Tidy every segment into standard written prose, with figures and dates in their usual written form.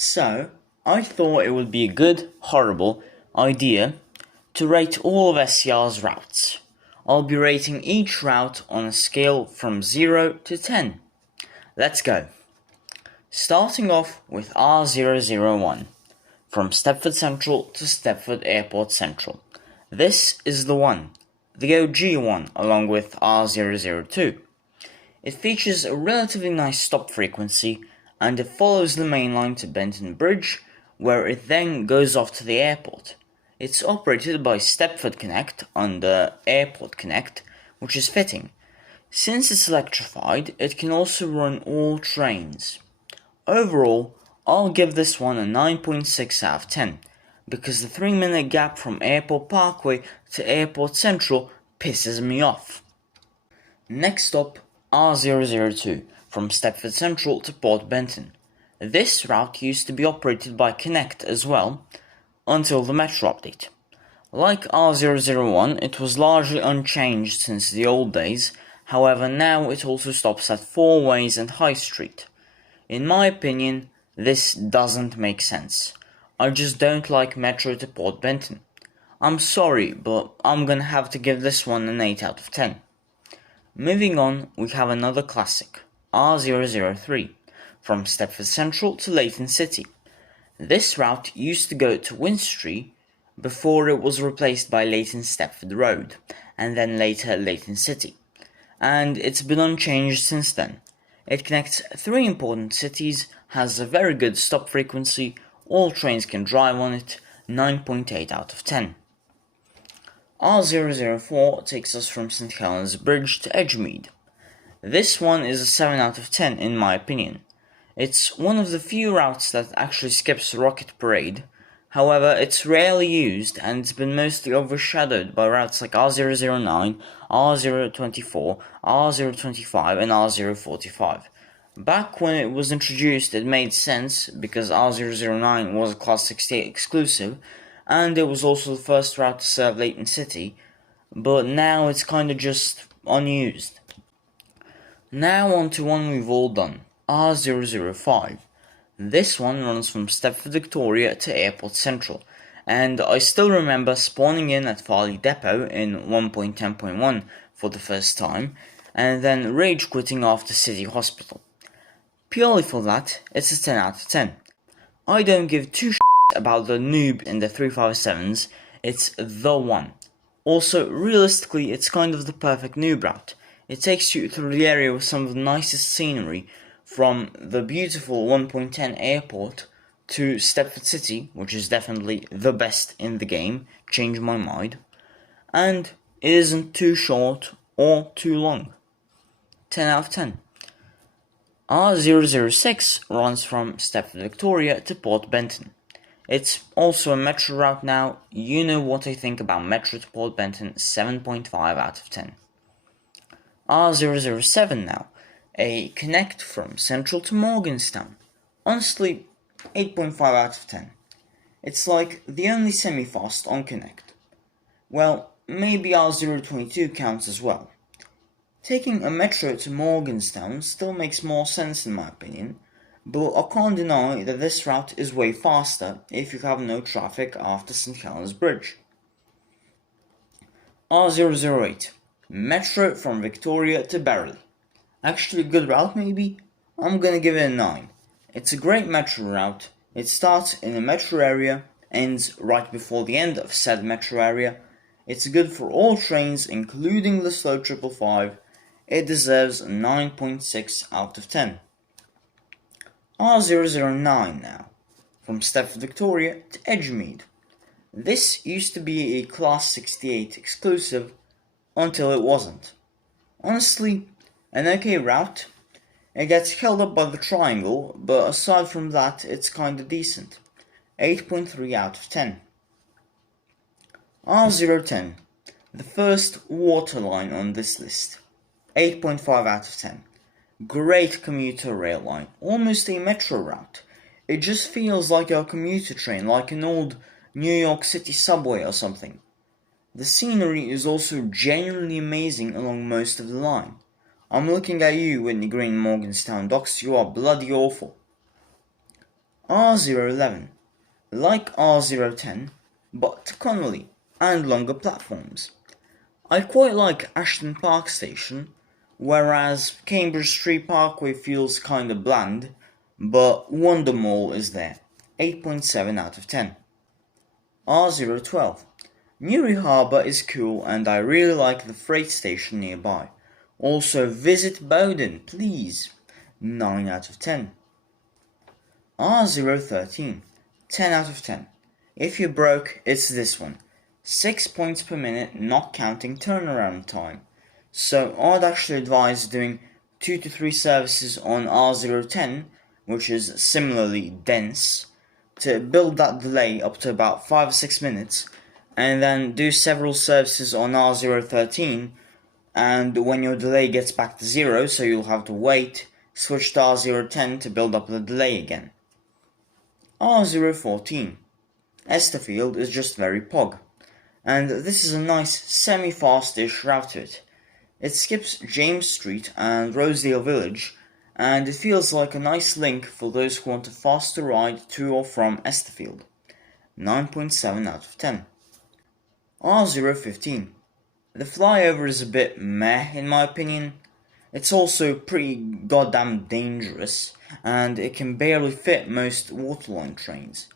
So, I thought it would be a good, horrible idea to rate all of SCR's routes. I'll be rating each route on a scale from 0 to 10. Let's go. Starting off with R001, from Stepford Central to Stepford Airport Central. This is the one, the OG one, along with R002. It features a relatively nice stop frequency, and it follows the main line to Benton Bridge, where it then goes off to the airport. It's operated by Stepford Connect under Airport Connect, which is fitting. Since it's electrified, it can also run all trains. Overall, I'll give this one a 9.6 out of 10, because the 3-minute gap from Airport Parkway to Airport Central pisses me off. Next up, R002, from Stepford Central to Port Benton. This route used to be operated by Connect as well, until the Metro update. Like R001, it was largely unchanged since the old days, however now it also stops at 4 Ways and High Street. In my opinion, this doesn't make sense. I just don't like Metro to Port Benton. I'm sorry, but I'm gonna have to give this one an 8 out of 10. Moving on, we have another classic, R003, from Stepford Central to Leighton City. This route used to go to Winstree before it was replaced by Leighton Stepford Road, and then later Leighton City, and it's been unchanged since then. It connects 3 important cities, has a very good stop frequency, all trains can drive on it, 9.8 out of 10. R004 takes us from St Helens Bridge to Edgemead. This one is a 7 out of 10 in my opinion. It's one of the few routes that actually skips Rocket Parade, however it's rarely used and it's been mostly overshadowed by routes like R009, R024, R025 and R045. Back when it was introduced it made sense because R009 was a Class 68 exclusive, and it was also the first route to serve Leighton City, but now it's kinda just unused. Now on to one we've all done, R005. This one runs from Stepford Victoria to Airport Central, and I still remember spawning in at Farley Depot in 1.10.1 for the first time, and then rage quitting after City Hospital. Purely for that, it's a 10 out of 10. I don't give two about the noob in the 357s, it's the one. Also, realistically, it's kind of the perfect noob route. It takes you through the area with some of the nicest scenery, from the beautiful 1.10 airport to Stepford City, which is definitely the best in the game, change my mind, and it isn't too short or too long. 10 out of 10. R006 runs from Stepford Victoria to Port Benton. It's also a Metro route now. You know what I think about Metro to Port Benton, 7.5 out of 10. R007 now, a Connect from Central to Morganstown. Honestly, 8.5 out of 10. It's like the only semi-fast on Connect. Well, maybe R022 counts as well. Taking a Metro to Morganstown still makes more sense in my opinion, but I can't deny that this route is way faster if you have no traffic after St Helens Bridge. R008, Metro from Victoria to Berrily. Actually a good route maybe? I'm gonna give it a 9. It's a great Metro route. It starts in a Metro area, ends right before the end of said Metro area. It's good for all trains including the slow 555. It deserves a 9.6 out of 10. R009 now, from Stepford Victoria to Edgemead. This used to be a Class 68 exclusive until it wasn't. Honestly, an okay route. It gets held up by the triangle, but aside from that it's kinda decent. 8.3 out of 10. R010, the first water line on this list. 8.5 out of 10. Great commuter rail line, almost a metro route. It just feels like a commuter train, like an old New York City subway or something. The scenery is also genuinely amazing along most of the line. I'm looking at you, Whitney Green Morganstown docks, you are bloody awful. R011, like R010, but to Connolly and longer platforms. I quite like Ashton Park Station, whereas Cambridge Street Parkway feels kinda bland, but Wonder Mall is there, 8.7 out of 10. R012. Newry Harbour is cool and I really like the freight station nearby. Also visit Bowden, please. 9 out of 10. R013. 10 out of 10. If you're broke, it's this one. 6 points per minute, not counting turnaround time. So I'd actually advise doing 2 to 3 services on R010, which is similarly dense, to build that delay up to about 5 or 6 minutes, and then do several services on R013, and when your delay gets back to 0, so you'll have to wait, switch to R010 to build up the delay again. R014. Stepford is just very pog, and this is a nice semi-fast-ish route to it. It skips James Street and Rosedale Village, and it feels like a nice link for those who want a faster ride to or from Stepford. 9.7 out of 10. R015. The flyover is a bit meh in my opinion. It's also pretty goddamn dangerous, and it can barely fit most waterline trains.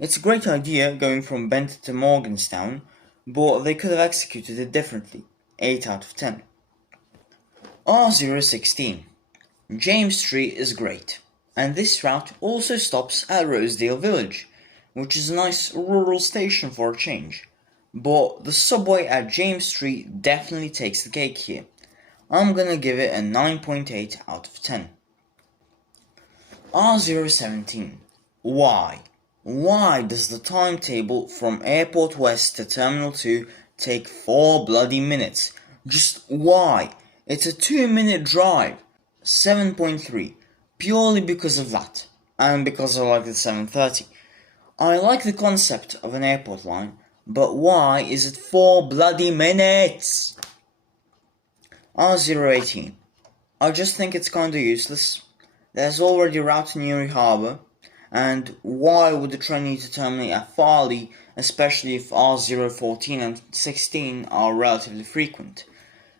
It's a great idea going from Bent to Morganstown, but they could have executed it differently. 8 out of 10. R016. James Street is great, and this route also stops at Rosedale Village, which is a nice rural station for a change. But the subway at James Street definitely takes the cake here. I'm gonna give it a 9.8 out of 10. R017. Why? Why does the timetable from Airport West to Terminal 2 take 4 bloody minutes? Just why? It's a 2-minute drive. 7.3. Purely because of that. And because I like the 7:30. I like the concept of an airport line, but why is it 4 bloody minutes? R018. I just think it's kinda useless. There's already a route to Newry Harbour, and why would the train need to terminate at Farley, especially if R014 and 16 are relatively frequent?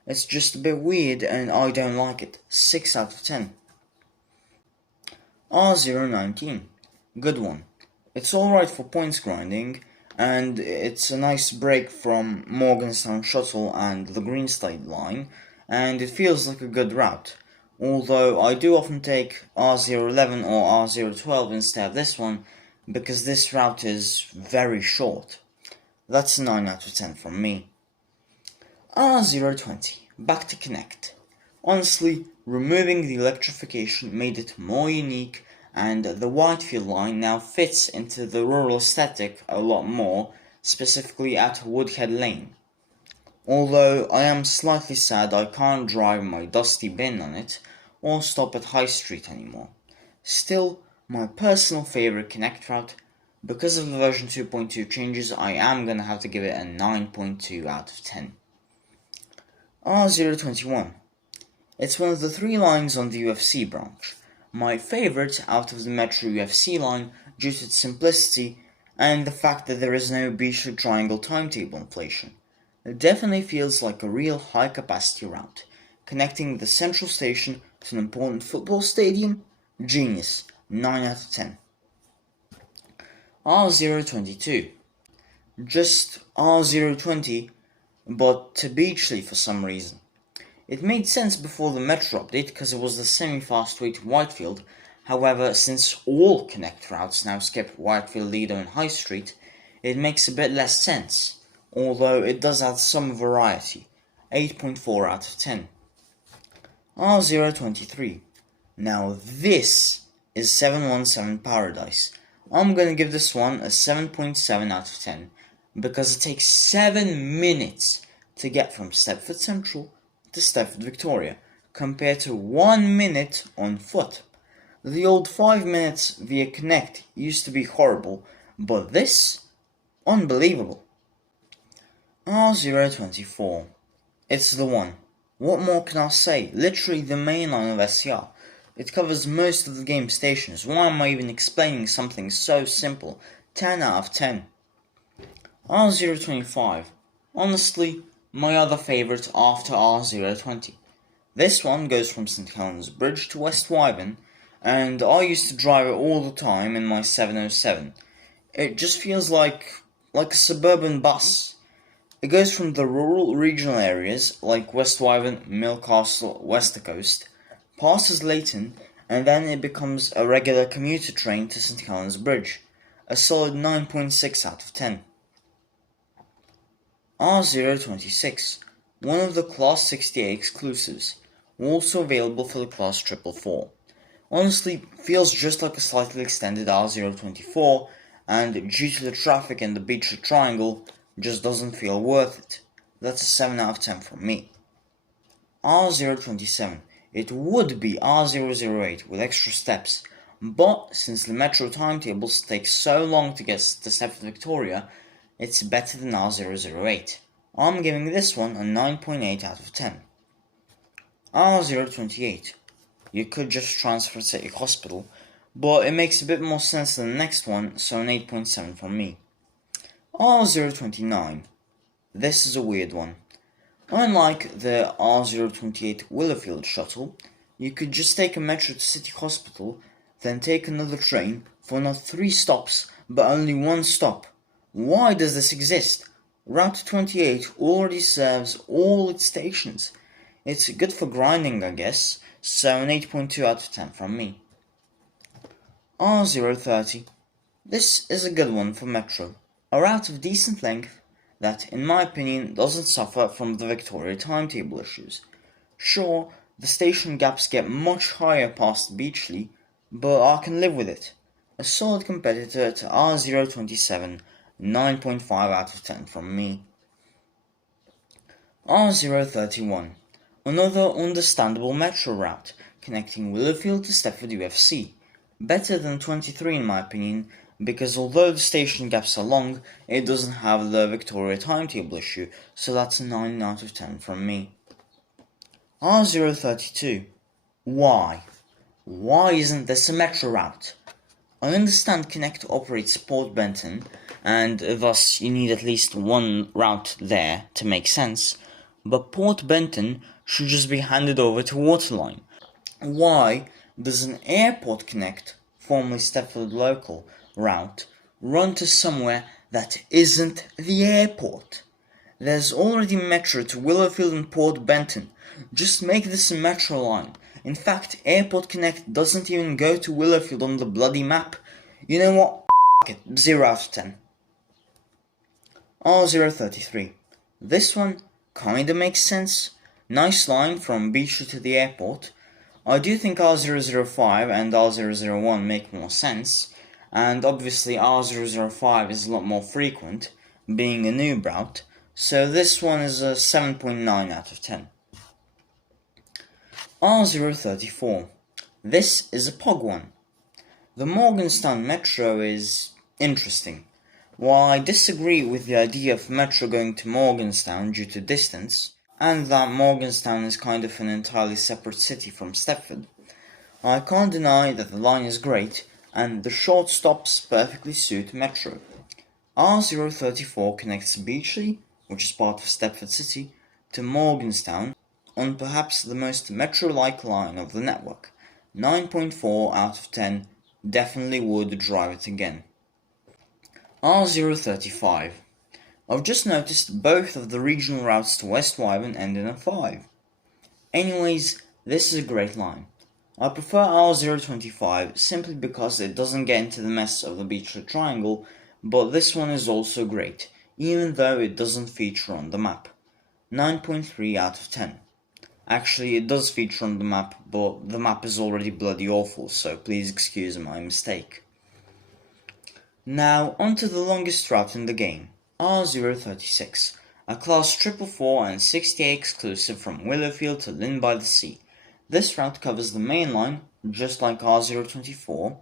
It's just a bit weird and I don't like it. 6 out of 10. R019. Good one. It's alright for points grinding, and it's a nice break from Morganstown Shuttle and the Greenslade line, and it feels like a good route. Although I do often take R011 or R012 instead of this one, because this route is very short. That's a 9 out of 10 from me. R020. Back to Connect. Honestly, removing the electrification made it more unique, and the Whitefield line now fits into the rural aesthetic a lot more, specifically at Woodhead Lane. Although I am slightly sad I can't drive my dusty bin on it, or stop at High Street anymore. Still, my personal favourite Connect route. Because of the version 2.2 changes, I am gonna have to give it a 9.2 out of 10. R021. It's one of the 3 lines on the UFC branch. My favourite out of the Metro UFC line due to its simplicity and the fact that there is no Beechwood Triangle timetable inflation. It definitely feels like a real high capacity route, connecting the central station to an important football stadium. Genius. 9 out of 10. R022. Just R020, but to Beachley for some reason. It made sense before the Metro update because it was the semi-fast way to Whitefield. However, since all Connect routes now skip Whitefield, Lido and High Street, it makes a bit less sense, although it does add some variety. 8.4 out of 10. R023. Now this is 717 Paradise. I'm gonna give this one a 7.7 out of 10, because it takes 7 minutes to get from Stepford Central to Stepford Victoria, compared to 1 minute on foot. The old 5 minutes via Connect used to be horrible, but this, unbelievable. R024. It's the one. What more can I say? Literally the main line of SCR. It covers most of the game stations. Why am I even explaining something so simple? 10 out of 10. R025. Honestly, my other favourite after R020. This one goes from St Helens Bridge to West Wyvern, and I used to drive it all the time in my 707. It just feels like a suburban bus. It goes from the rural regional areas like West Wyvern, Millcastle, Westercoast, passes Leighton, and then it becomes a regular commuter train to St Helens Bridge. A solid 9.6 out of 10. R026, one of the Class 60A exclusives, also available for the Class 444. Honestly, feels just like a slightly extended R024, and due to the traffic and the Beechler Triangle, just doesn't feel worth it. That's a 7 out of 10 from me. R027, it would be R008 with extra steps, but since the metro timetables take so long to get to Stepford Victoria, it's better than R008. I'm giving this one a 9.8 out of 10. R028. You could just transfer to City Hospital, but it makes a bit more sense than the next one, so an 8.7 from me. R029. This is a weird one. Unlike the R028 Willowfield shuttle, you could just take a metro to City Hospital, then take another train for not 3 stops, but only 1 stop. Why does this exist? Route 28 already serves all its stations. It's good for grinding, I guess, so an 8.2 out of 10 from me. R030. This is a good one for Metro. A route of decent length that, in my opinion, doesn't suffer from the Victoria timetable issues. Sure, the station gaps get much higher past Beechley, but I can live with it. A solid competitor to R027, 9.5 out of 10 from me. R031. Another understandable metro route, connecting Willowfield to Stepford UFC. Better than 23 in my opinion, because although the station gaps are long, it doesn't have the Victoria timetable issue, so that's a 9 out of 10 from me. R032. Why? Why isn't this a metro route? I understand Connect operates Port Benton, and thus you need at least one route there to make sense, but Port Benton should just be handed over to Waterline. Why does an Airport Connect, formerly Stepford Local, route run to somewhere that isn't the airport? There's already metro to Willowfield and Port Benton. Just make this a metro line. In fact, Airport Connect doesn't even go to Willowfield on the bloody map. You know what? F it. 0 out of 10. R033. This one kinda makes sense. Nice line from Beechler to the airport. I do think R005 and R001 make more sense, and obviously R005 is a lot more frequent, being a new route, so this one is a 7.9 out of 10. R034. This is a POG one. The Morganstown Metro is interesting. While I disagree with the idea of Metro going to Morganstown due to distance, and that Morganstown is kind of an entirely separate city from Stepford, I can't deny that the line is great, and the short stops perfectly suit Metro. R034 connects Beechley, which is part of Stepford City, to Morganstown, on perhaps the most Metro-like line of the network. 9.4 out of 10, definitely would drive it again. R035. I've just noticed both of the regional routes to West Wyvern end in a 5. Anyways, this is a great line. I prefer R025 simply because it doesn't get into the mess of the Beechler Triangle, but this one is also great, even though it doesn't feature on the map. 9.3 out of 10. Actually, it does feature on the map, but the map is already bloody awful, so please excuse my mistake. Now, onto the longest route in the game, R036, a Class 444 and 60A exclusive from Willowfield to Lynn by the Sea. This route covers the main line, just like R024,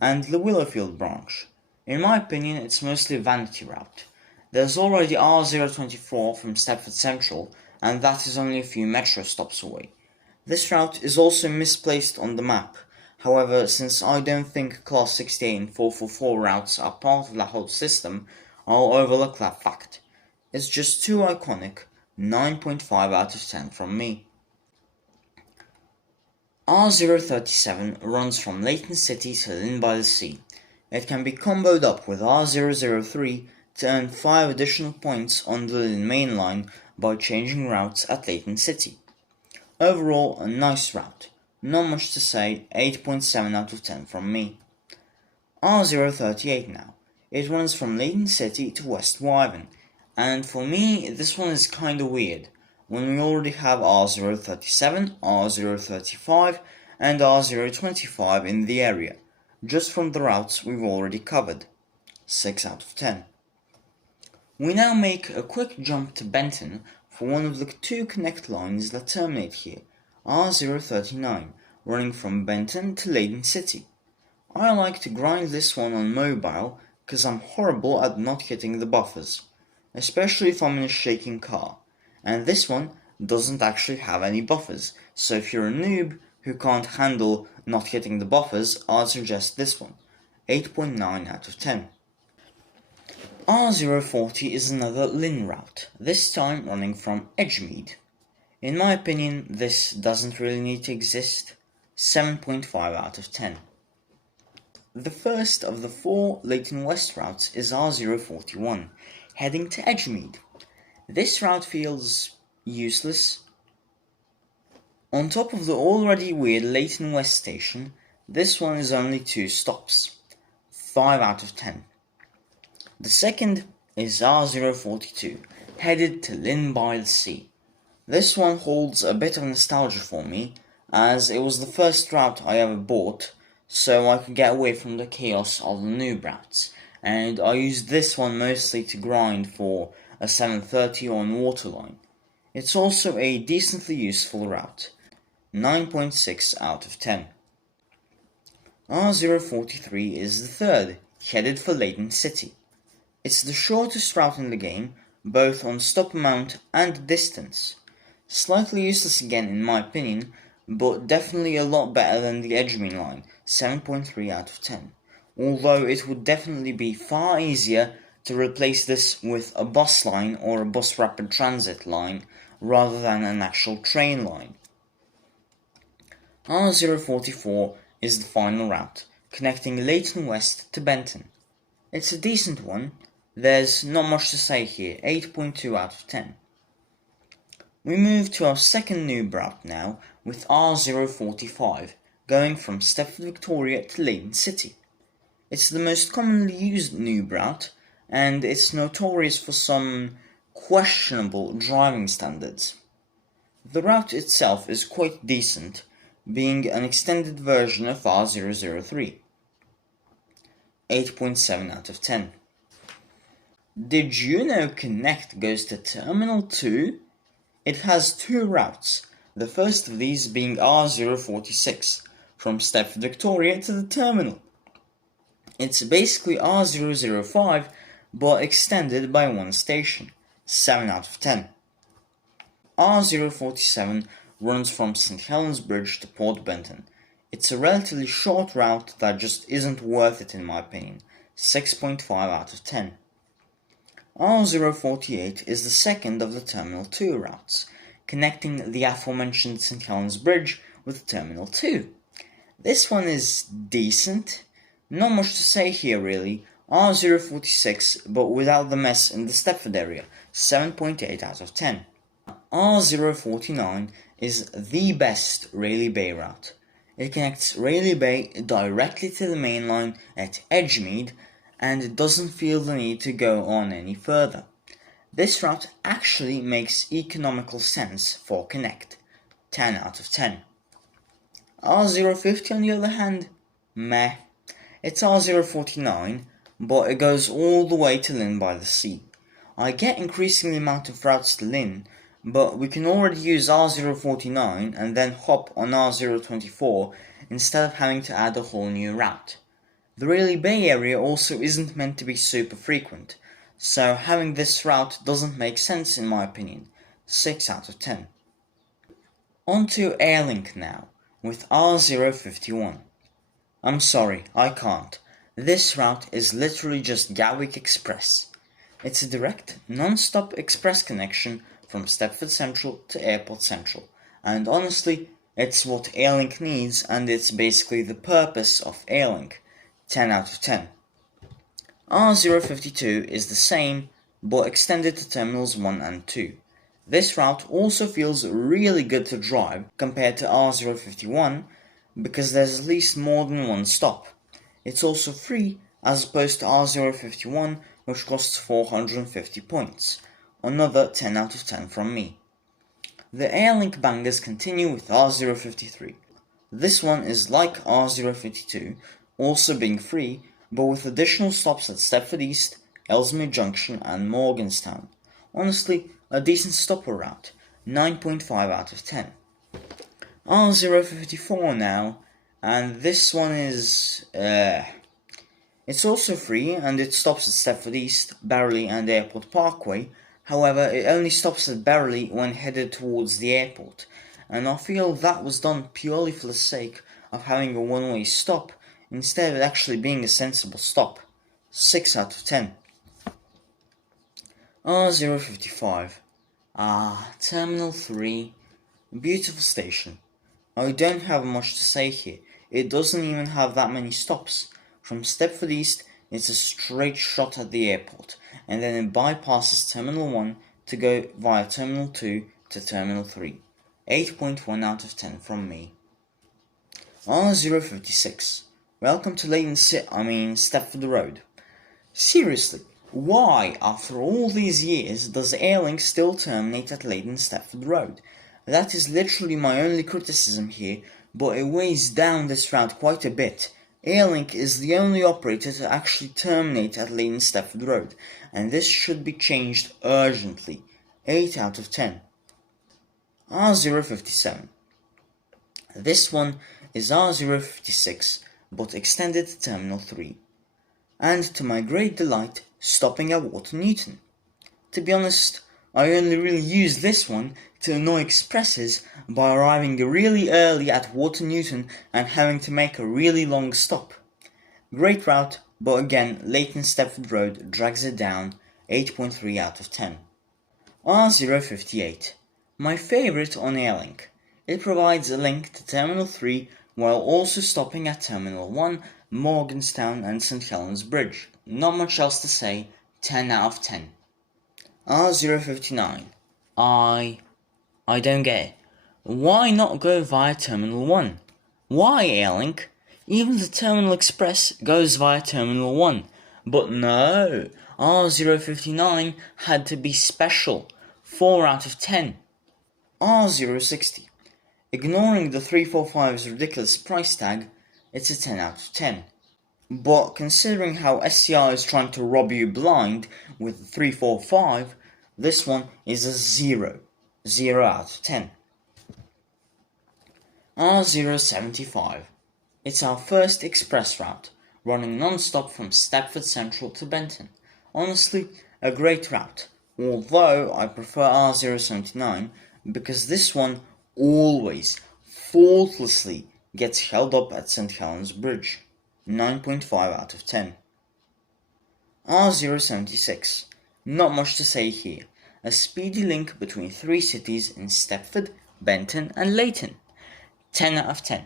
and the Willowfield branch. In my opinion, it's mostly a vanity route. There's already R024 from Stepford Central, and that is only a few metro stops away. This route is also misplaced on the map. However, since I don't think Class 68 and 444 routes are part of the whole system, I'll overlook that fact. It's just too iconic. 9.5 out of 10 from me. R037 runs from Leighton City to Lynn by the Sea. It can be comboed up with R003 to earn 5 additional points on the Lynn main line by changing routes at Leighton City. Overall, a nice route. Not much to say, 8.7 out of 10 from me. R038 now. It runs from Leighton City to West Wyvern, and for me this one is kinda weird, when we already have R037, R035 and R025 in the area, just from the routes we've already covered. 6 out of 10. We now make a quick jump to Benton for one of the 2 connect lines that terminate here, R039, running from Benton to Leighton City. I like to grind this one on mobile because I'm horrible at not hitting the buffers, especially if I'm in a shaking car, and this one doesn't actually have any buffers, so if you're a noob who can't handle not hitting the buffers, I'd suggest this one, 8.9 out of 10. R040 is another Lynn route, this time running from Edgemead. In my opinion, this doesn't really need to exist, 7.5 out of 10. The first of the 4 Leighton West routes is R041, heading to Edgemead. This route feels useless. On top of the already weird Leighton West station, this one is only 2 stops, 5 out of 10. The second is R042, headed to Lynn by the Sea. This one holds a bit of nostalgia for me, as it was the first route I ever bought, so I could get away from the chaos of the noob routes, and I used this one mostly to grind for a 730 on Waterline. It's also a decently useful route, 9.6 out of 10. R043 is the third, headed for Leighton City. It's the shortest route in the game, both on stop amount and distance. Slightly useless again in my opinion, but definitely a lot better than the Edgemead line, 7.3 out of 10. Although it would definitely be far easier to replace this with a bus line or a bus rapid transit line rather than an actual train line. R044 is the final route, connecting Leighton West to Benton. It's a decent one. There's not much to say here, 8.2 out of 10. We move to our second noob route now, with R045, going from Stepford, Victoria to Leighton City. It's the most commonly used noob route, and it's notorious for some questionable driving standards. The route itself is quite decent, being an extended version of R003. 8.7 out of 10. Did you know Connect goes to Terminal 2? It has 2 routes, the first of these being R046, from Stepford, Victoria to the terminal. It's basically R005, but extended by 1 station, 7 out of 10. R047 runs from St Helens Bridge to Port Benton. It's a relatively short route that just isn't worth it in my opinion, 6.5 out of 10. R048 is the second of the Terminal 2 routes, connecting the aforementioned St Helens Bridge with Terminal 2. This one is decent, not much to say here really, R046 but without the mess in the Stepford area, 7.8 out of 10. R049 is the best Rayleigh Bay route. It connects Rayleigh Bay directly to the main line at Edgemead, and it doesn't feel the need to go on any further. This route actually makes economical sense for Connect, 10 out of 10. R050 on the other hand, meh. It's R049, but it goes all the way to Lynn by the Sea. I get increasing the amount of routes to Lynn, but we can already use R049 and then hop on R024 instead of having to add a whole new route. The Rayleigh Bay area also isn't meant to be super frequent, so having this route doesn't make sense in my opinion, 6 out of 10. On to Airlink now, with R051. I'm sorry, I can't. This route is literally just Gatwick Express. It's a direct, non-stop express connection from Stepford Central to Airport Central, and honestly, it's what Airlink needs, and it's basically the purpose of Airlink. 10 out of 10. R052 is the same, but extended to Terminals 1 and 2. This route also feels really good to drive compared to R051 because there's at least more than one stop. It's also free as opposed to R051, which costs 450 points. Another 10 out of 10 from me. The Airlink bangers continue with R053. This one is like R052, also being free, but with additional stops at Stepford East, Ellesmere Junction and Morganstown. Honestly, a decent stopper route, 9.5 out of 10. R054 now, and this one is, it's also free and it stops at Stepford East, Barrowley and Airport Parkway. However, it only stops at Barrowley when headed towards the airport, and I feel that was done purely for the sake of having a one-way stop instead of it actually being a sensible stop. 6 out of 10. R055. Terminal 3. Beautiful station. I don't have much to say here. It doesn't even have that many stops. From Stepford East, it's a straight shot at the airport, and then it bypasses Terminal 1 to go via Terminal 2 to Terminal 3. 8.1 out of 10 from me. R056. Welcome to Stepford Road. Seriously, why, after all these years, does Airlink still terminate at Leighton Stepford Road? That is literally my only criticism here, but it weighs down this route quite a bit. Airlink is the only operator to actually terminate at Leighton Stepford Road, and this should be changed urgently. 8 out of 10. R057. This one is R056, but extended to Terminal 3. And to my great delight, stopping at Water Newton. To be honest, I only really use this one to annoy expresses by arriving really early at Water Newton and having to make a really long stop. Great route, but again, Leighton Stepford Road drags it down. 8.3 out of 10. R058. My favourite on Airlink. It provides a link to Terminal 3 while also stopping at Terminal 1, Morganstown and St Helens Bridge. Not much else to say. 10 out of 10. R059. I don't get it. Why not go via Terminal 1? Why, Airlink? Even the Terminal Express goes via Terminal 1. But no, R059 had to be special. 4 out of 10. R060. Ignoring the 345's ridiculous price tag, it's a 10 out of 10. But considering how SCR is trying to rob you blind with the 345, this one is a 0. 0 out of 10. R075. It's our first express route, running non-stop from Stepford Central to Benton. Honestly, a great route, although I prefer R079 because this one always, faultlessly gets held up at St Helens Bridge. 9.5 out of 10. R076. Not much to say here. A speedy link between three cities in Stepford, Benton and Leighton. 10 out of 10.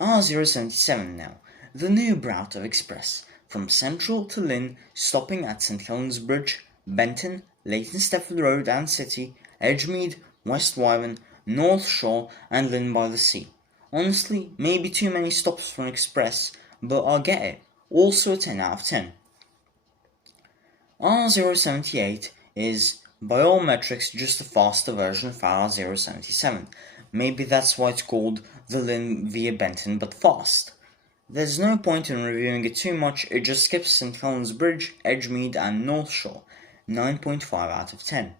R077 now. The new route of express. From Central to Lynn, stopping at St Helens Bridge, Benton, Leighton Stepford Road and City, Edgemead, West Wyvern, North Shore and Lynn by the Sea. Honestly, maybe too many stops for an express, but I'll get it. Also a 10 out of 10. R078 is, by all metrics, just a faster version of R077. Maybe that's why it's called the Lynn via Benton but fast. There's no point in reviewing it too much, it just skips St Helens Bridge, Edgemead and North Shore. 9.5 out of 10.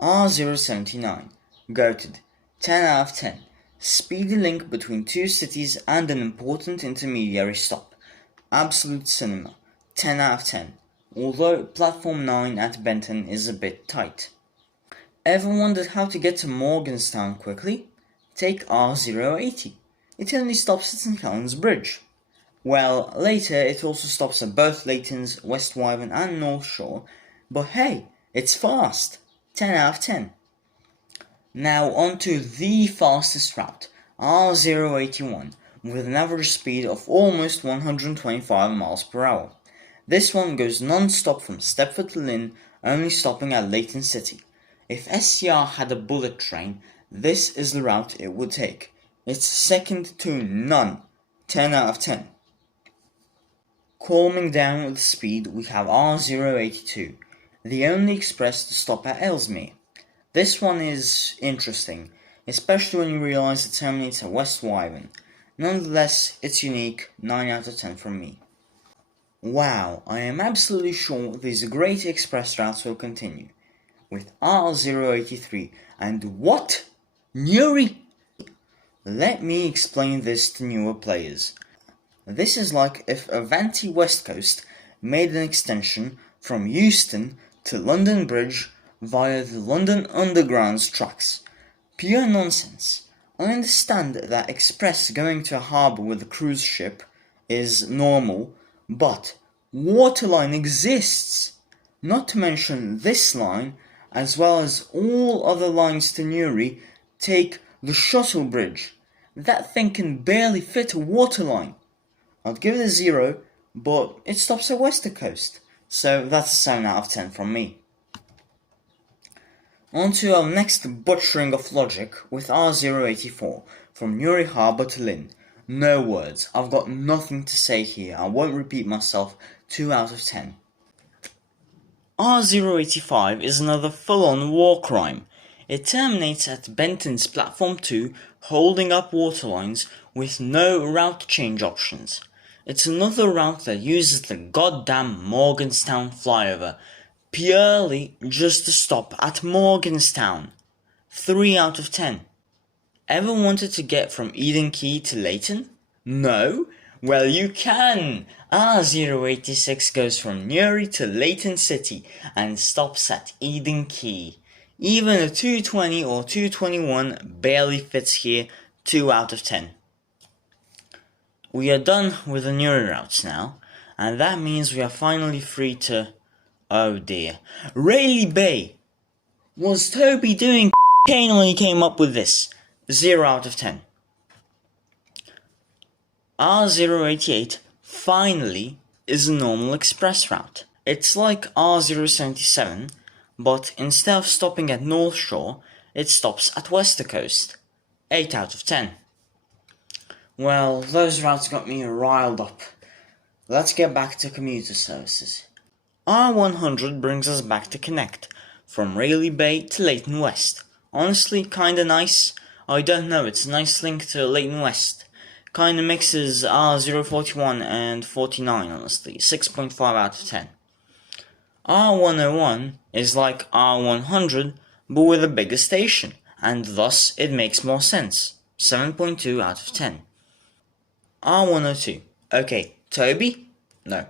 R079. Goated. 10 out of 10. Speedy link between two cities and an important intermediary stop. Absolute cinema. 10 out of 10. Although Platform 9 at Benton is a bit tight. Ever wondered how to get to Morganstown quickly? Take R080. It only stops at St. Helens Bridge. Well, later it also stops at both Leighton's, West Wyvern and North Shore, but hey, it's fast! 10 out of 10. Now on to the fastest route, R081, with an average speed of almost 125 miles per hour. This one goes non-stop from Stepford to Lynn, only stopping at Leighton City. If SCR had a bullet train, this is the route it would take. It's second to none. 10 out of 10. Calming down with speed, we have R082, the only express to stop at Ellesmere. This one is interesting, especially when you realise it terminates at West Wyvern. Nonetheless, it's unique, 9 out of 10 from me. Wow, I am absolutely sure these great express routes will continue. With R083 and what? Newry? Let me explain this to newer players. This is like if Avanti West Coast made an extension from Euston to London Bridge via the London Underground's tracks. Pure nonsense. I understand that express going to a harbour with a cruise ship is normal, but Waterline exists! Not to mention this line, as well as all other lines to Newry, take the Shuttle Bridge. That thing can barely fit a waterline. I'd give it a 0, but it stops at Wester Coast, so that's a 7 out of 10 from me. On to our next butchering of logic with R084, from Newry Harbour to Lynn. No words, I've got nothing to say here, I won't repeat myself, 2 out of 10. R085 is another full-on war crime. It terminates at Benton's Platform 2, holding up waterlines with no route change options. It's another route that uses the goddamn Morganstown flyover, purely just to stop at Morganstown. 3 out of 10. Ever wanted to get from Eden Quay to Leighton? No? Well, you can! R086 goes from Newry to Leighton City and stops at Eden Quay. Even a 220 or 221 barely fits here, 2 out of 10. We are done with the Newry routes now, and that means we are finally free to... oh dear. Rayleigh Bay! Was Toby doing cocaine when he came up with this? 0 out of 10. R088 finally is a normal express route. It's like R077, but instead of stopping at North Shore, it stops at Wester Coast. 8 out of 10. Well, those routes got me riled up. Let's get back to commuter services. R100 brings us back to Connect, from Rayleigh Bay to Leighton West. Honestly, kinda nice. I don't know, it's a nice link to Leighton West. Kinda mixes R041 and 49, honestly. 6.5 out of 10. R101 is like R100, but with a bigger station, and thus it makes more sense. 7.2 out of 10. R102. Okay, Toby? No.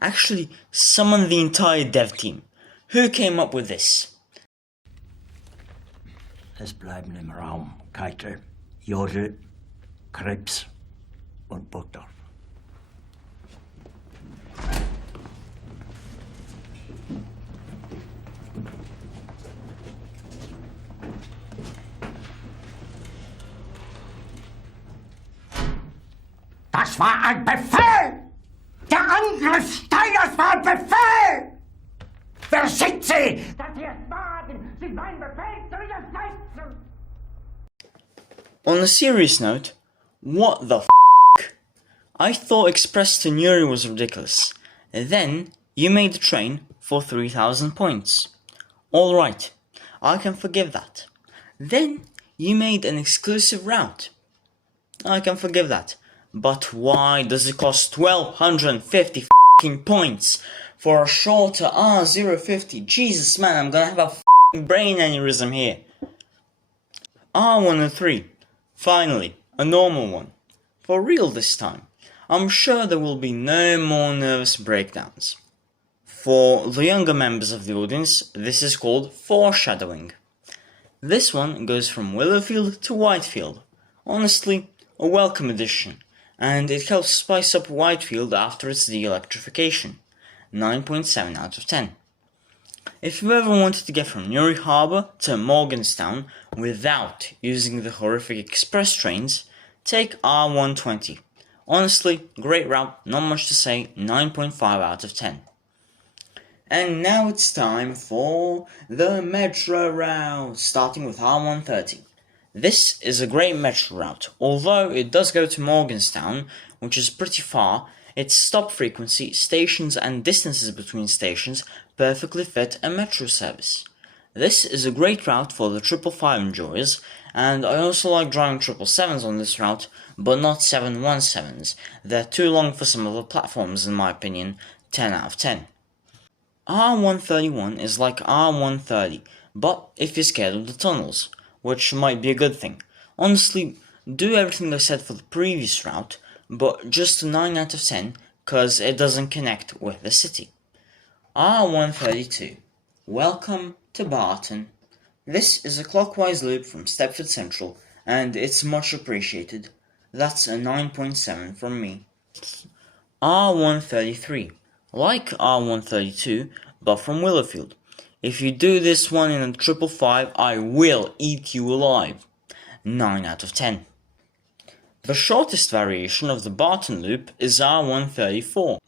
Actually, summon the entire dev team. Who came up with this? Es bleiben im Raum Keitel, Jodel, Krebs und Burgdorf. Das war ein Befehl! Der Angriff Steiners war ein Befehl! Wer schickt Sie? Dass Sie es wagen, sich meinen Befehl zu widersetzen! On a serious note, what the f***? I thought Express to Newry was ridiculous. Then, you made the train for 3,000 points. Alright, I can forgive that. Then, you made an exclusive route. I can forgive that. But why does it cost 1,250 f***ing points for a shorter R050? Jesus man, I'm gonna have a f***ing brain aneurysm here. R103. Finally, a normal one. For real this time. I'm sure there will be no more nervous breakdowns. For the younger members of the audience, this is called foreshadowing. This one goes from Willowfield to Whitefield. Honestly, a welcome addition, and it helps spice up Whitefield after its de-electrification. 9.7 out of 10. If you ever wanted to get from Newry Harbour to Morganstown without using the horrific express trains, take R120. Honestly, great route, not much to say, 9.5 out of 10. And now it's time for the Metro route, starting with R130. This is a great Metro route, although it does go to Morganstown, which is pretty far. Its stop frequency, stations and distances between stations perfectly fit a Metro service. This is a great route for the 555 enjoyers, and I also like driving 777s on this route, but not 717s. They're too long for some other platforms in my opinion, 10 out of 10. R131 is like R130, but if you're scared of the tunnels, which might be a good thing. Honestly, do everything I said for the previous route, but just a 9 out of 10, cause it doesn't connect with the city. R132. Welcome to Barton. This is a clockwise loop from Stepford Central, and it's much appreciated. That's a 9.7 from me. R133. Like R132, but from Willowfield. If you do this one in a 555, I will eat you alive. 9 out of 10. The shortest variation of the Barton loop is R134,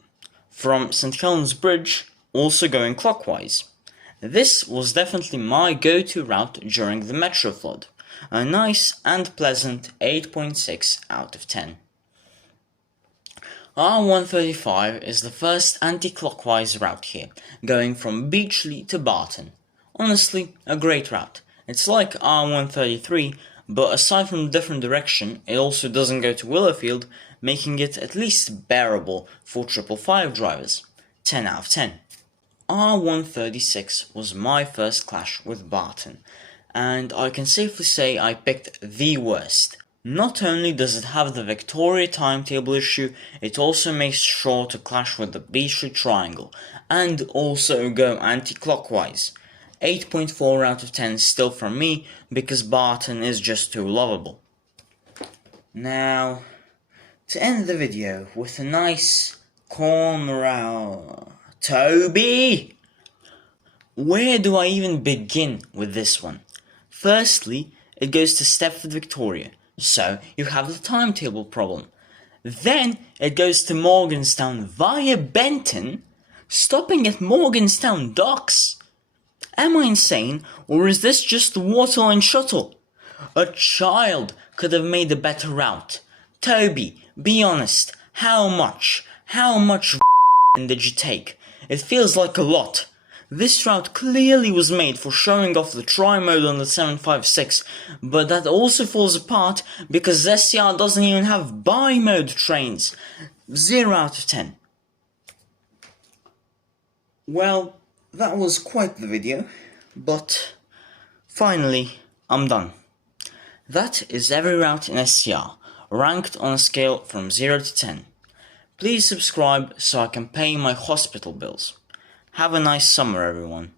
from St. Helens Bridge, also going clockwise. This was definitely my go-to route during the Metro flood. A nice and pleasant 8.6 out of 10. R135 is the first anti-clockwise route here, going from Beachley to Barton. Honestly, a great route. It's like R133, but aside from the different direction, it also doesn't go to Willowfield, making it at least bearable for 555 drivers. 10 out of 10. R136 was my first clash with Barton, and I can safely say I picked the worst. Not only does it have the Victoria timetable issue, it also makes sure to clash with the Beachley Triangle, and also go anti-clockwise. 8.4 out of 10 still from me, because Barton is just too lovable. Now, to end the video with a nice corner. Toby! Where do I even begin with this one? Firstly, it goes to Stepford, Victoria, so you have the timetable problem. Then it goes to Morganstown via Benton, stopping at Morganstown docks. Am I insane, or is this just the Waterline shuttle? A child could have made a better route. Toby, be honest, how much did you take? It feels like a lot. This route clearly was made for showing off the tri-mode on the 756, but that also falls apart because SCR doesn't even have bi-mode trains. 0 out of 10. Well, that was quite the video, but finally, I'm done. That is every route in SCR, ranked on a scale from 0 to 10. Please subscribe so I can pay my hospital bills. Have a nice summer, everyone.